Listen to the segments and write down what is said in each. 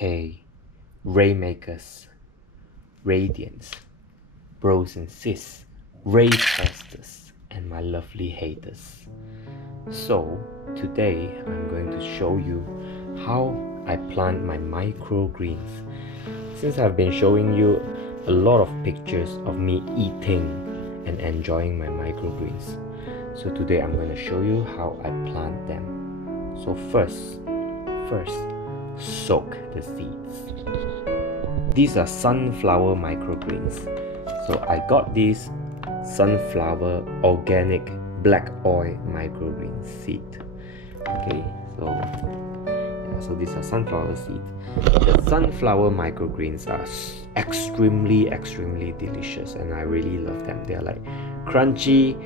Hey, Raymakers, Radiants, bros and sis, Ray testers, and my lovely haters. So, today I'm going to show you how I plant my microgreens. Since I've been showing you a lot of pictures of me eating and enjoying my microgreens, so today I'm going to show you how I plant them. So first, soak the seeds. These are sunflower microgreens. So I got these sunflower organic black oil microgreen seed. Okay, so these are sunflower seeds. The sunflower microgreens are extremely delicious, and I really love them. They are like crunchy.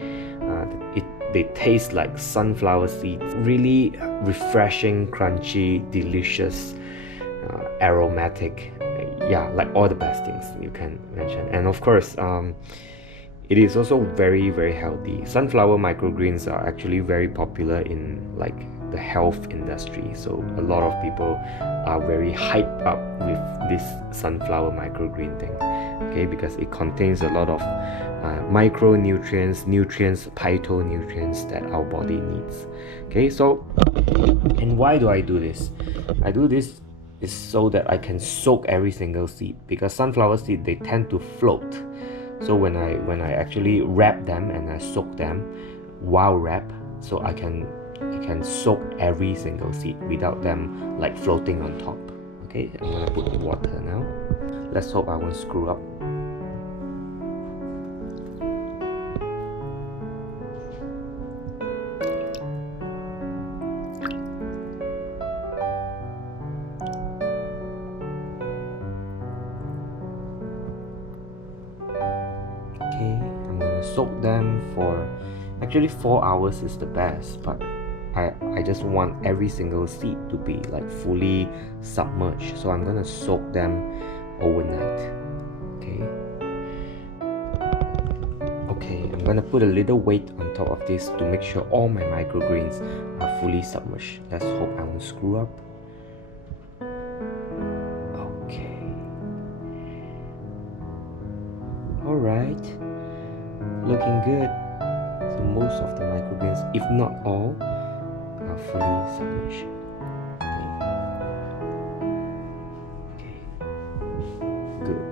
They taste like sunflower seeds. Really refreshing, crunchy, delicious, aromatic. Yeah, like all the best things you can mention. And of course, it is also very healthy. Sunflower microgreens are actually very popular in like the health industry. So a lot of people are very hyped up with this sunflower microgreen thing. Okay, because it contains a lot of micronutrients, phytonutrients that our body needs. Okay, so and why do I do this? I do this is so that I can soak every single seed, because sunflower seed, they tend to float. So when I actually wrap them and I soak them while wrap, so I can soak every single seed without them like floating on top. Okay, I'm gonna put the water now. Let's hope I won't screw up. Okay, I'm gonna soak them for actually 4 hours is the best, but I just want every single seed to be like fully submerged, so I'm gonna soak them overnight. Okay, I'm gonna put a little weight on top of this to make sure all my microgreens are fully submerged. Let's hope I won't screw up. Okay. Alright, looking good. So most of the microgreens, if not all, are fully submerged. Okay, good.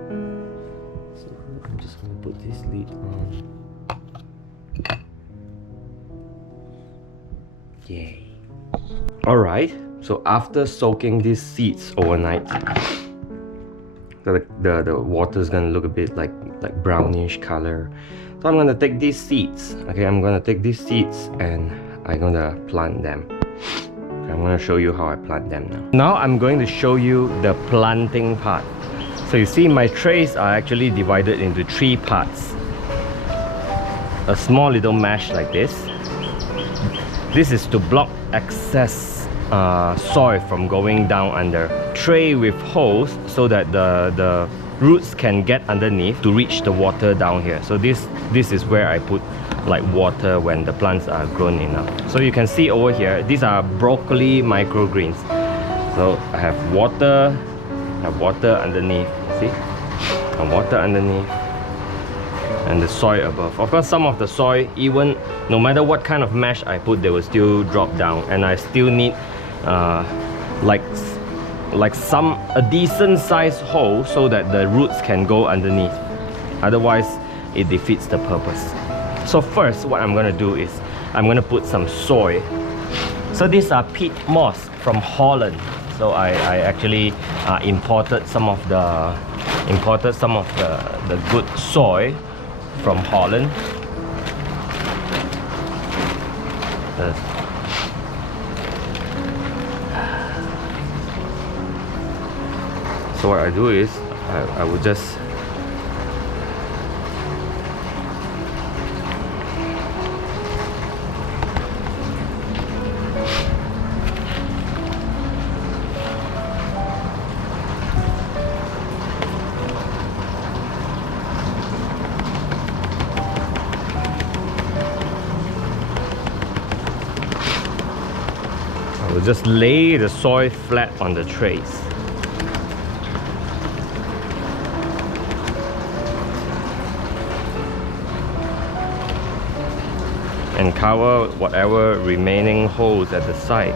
So I'm just gonna put this lid on. Yay. Alright, so after soaking these seeds overnight, the water is gonna look a bit like brownish color. So I'm gonna take these seeds. Okay, I'm gonna take these seeds and I'm gonna plant them. Okay, I'm gonna show you how I plant them now. Now I'm going to show you the planting part. So you see my trays are actually divided into 3 parts. A small little mesh like this. This is to block excess soil from going down under. Tray with holes so that the roots can get underneath to reach the water down here. So this is where I put like water when the plants are grown enough. So you can see over here, these are broccoli microgreens. So I have water underneath, see? And water underneath, and the soil above. Of course, some of the soil, even no matter what kind of mesh I put, they will still drop down, and I still need a decent sized hole so that the roots can go underneath. Otherwise, it defeats the purpose. So first, what I'm gonna do is I'm gonna put some soil. So these are peat moss from Holland. So I actually imported some of the good soil from Holland. So what I do is I will just lay the soil flat on the trays. and cover whatever remaining holes at the side.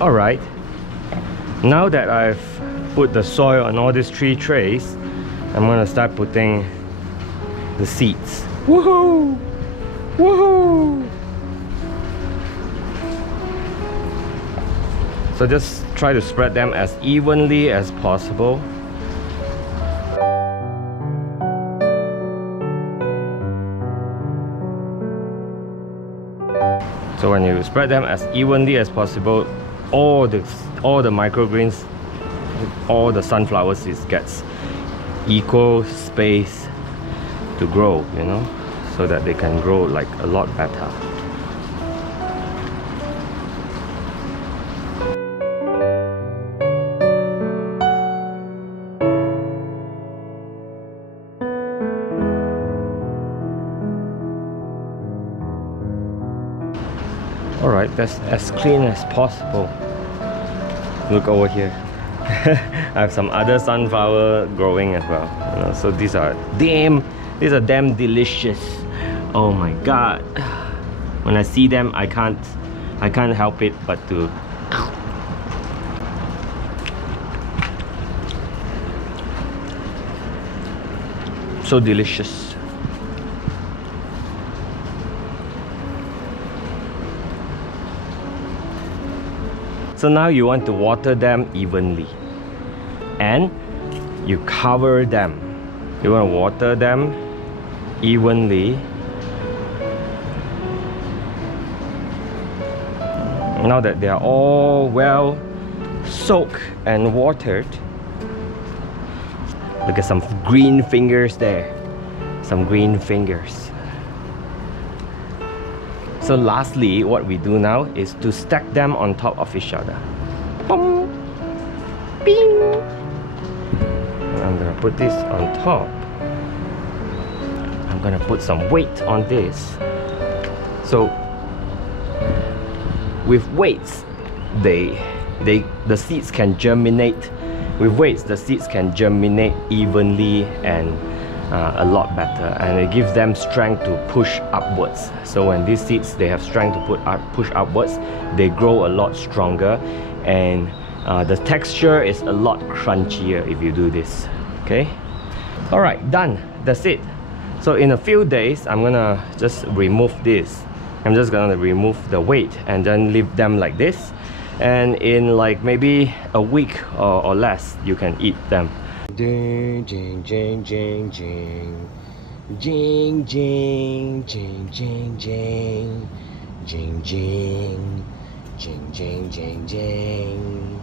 Alright, now that I've put the soil on all these 3 trays, I'm gonna start putting the seeds. Woohoo! Woohoo! So just try to spread them as evenly as possible. So when you spread them as evenly as possible, all the microgreens, all the sunflower seeds gets equal space to grow, you know, so that they can grow like a lot better. Alright, that's as clean as possible. Look over here. I have some other sunflower growing as well. You know, so these are damn delicious. Oh my god. When I see them, I can't help it but to so delicious. So now you want to water them evenly and you cover them. You want to water them evenly. Now that they are all well soaked and watered, look at some green fingers there. Some green fingers. So lastly, what we do now is to stack them on top of each other. Boom! Bing! I'm gonna put this on top. I'm gonna put some weight on this. So with weights, the seeds can germinate. With weights, the seeds can germinate evenly and a lot better, and it gives them strength to push upwards. So when these seeds, they have strength to push upwards, they grow a lot stronger, and the texture is a lot crunchier if you do this. Okay, all right, done. That's it. So in a few days, I'm gonna just remove this. I'm just gonna remove the weight and then leave them like this, and in like maybe a week or less, you can eat them. Ding, jing, jing, jing, jing. Jing, jing, jing, jing, jing. Jing, jing. Jing, jing, jing, jing.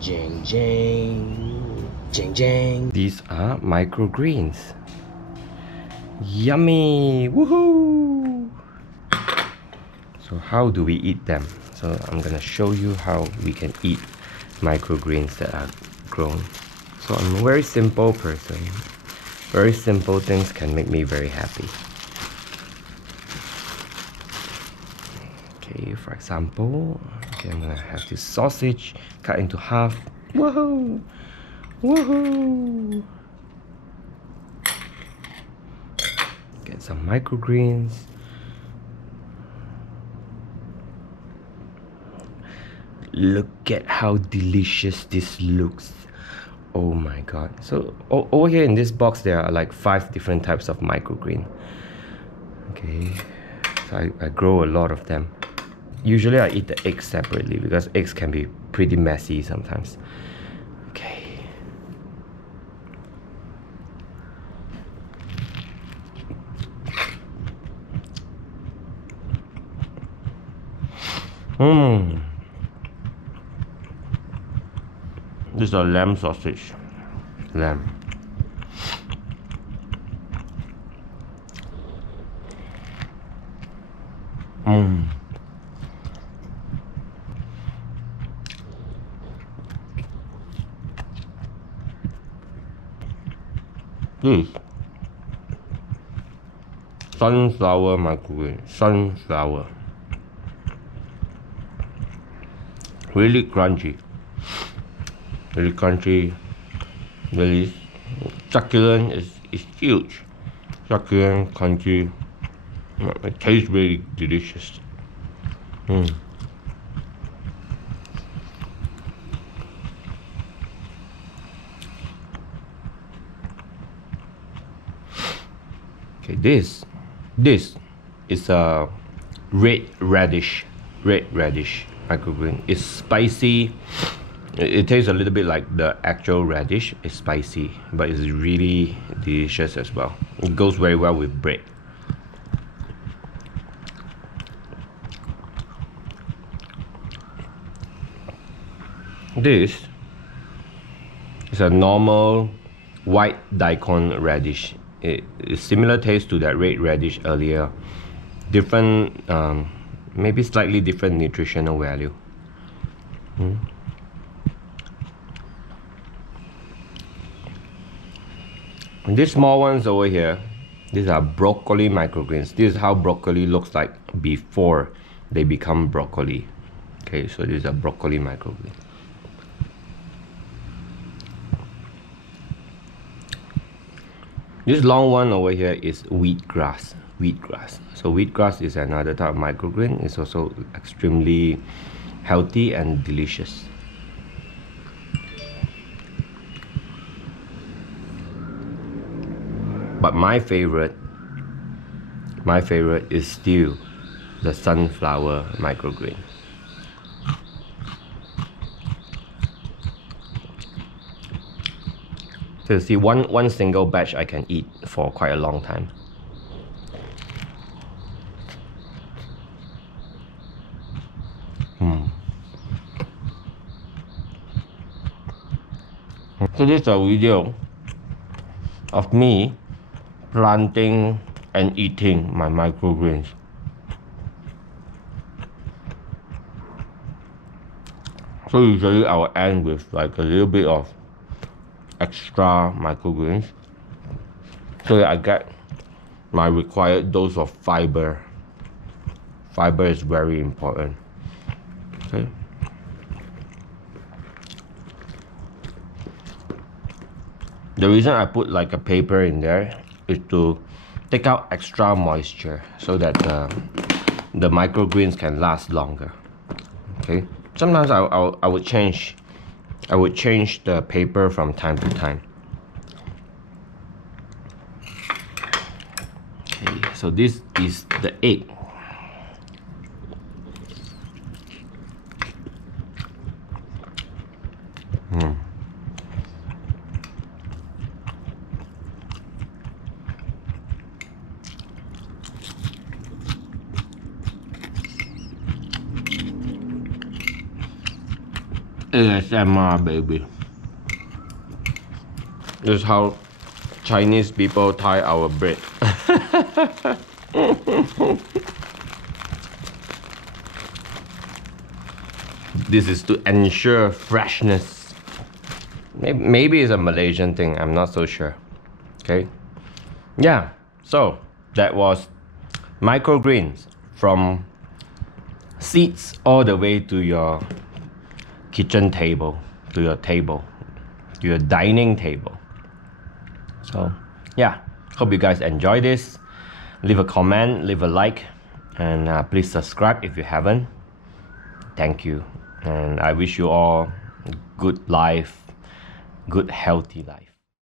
Jing, jing. Jing, jing. These are microgreens. Yummy! Woohoo! So how do we eat them? So I'm gonna show you how we can eat microgreens that are grown. So I'm a very simple person. Very simple things can make me very happy. Okay, for example, okay, I'm gonna have this sausage cut into half. Woohoo! Woohoo! Get some microgreens. Look at how delicious this looks. Oh my god. So over here in this box there are like 5 different types of microgreen. Okay, so I grow a lot of them. Usually I eat the eggs separately because eggs can be pretty messy sometimes. Okay. This is a lamb sausage. Lamb. This sunflower microgreen, sunflower. Really crunchy, really succulent. It's huge, succulent, crunchy. It tastes really delicious. Okay, this is a red radish microgreen. It's spicy. It tastes a little bit like the actual radish. It's spicy, but it's really delicious as well. It goes very well with bread. This is a normal white daikon radish. It's similar taste to that red radish earlier. Different, maybe slightly different nutritional value. And these small ones over here, these are broccoli microgreens. This is how broccoli looks like before they become broccoli. Okay, so these are broccoli microgreens. This long one over here is wheatgrass. So wheatgrass is another type of microgreen. It's also extremely healthy and delicious. But my favorite is still the sunflower microgreen. So you see, one single batch I can eat for quite a long time. So this is a video of me planting and eating my microgreens. So usually I will end with like a little bit of extra microgreens so that I get my required dose of fiber. Fiber is very important. Okay. The reason I put like a paper in there is to take out extra moisture so that the microgreens can last longer. Okay. Sometimes I would change the paper from time to time. Okay, so this is the egg. ASMR, baby. This is how Chinese people tie our bread. This is to ensure freshness. Maybe it's a Malaysian thing, I'm not so sure. Okay. Yeah, so that was microgreens, from seeds all the way to your kitchen table, to your dining table. So yeah, hope you guys enjoy this. Leave a comment, leave a like, and please subscribe if you haven't. Thank you, and I wish you all good life, good healthy life.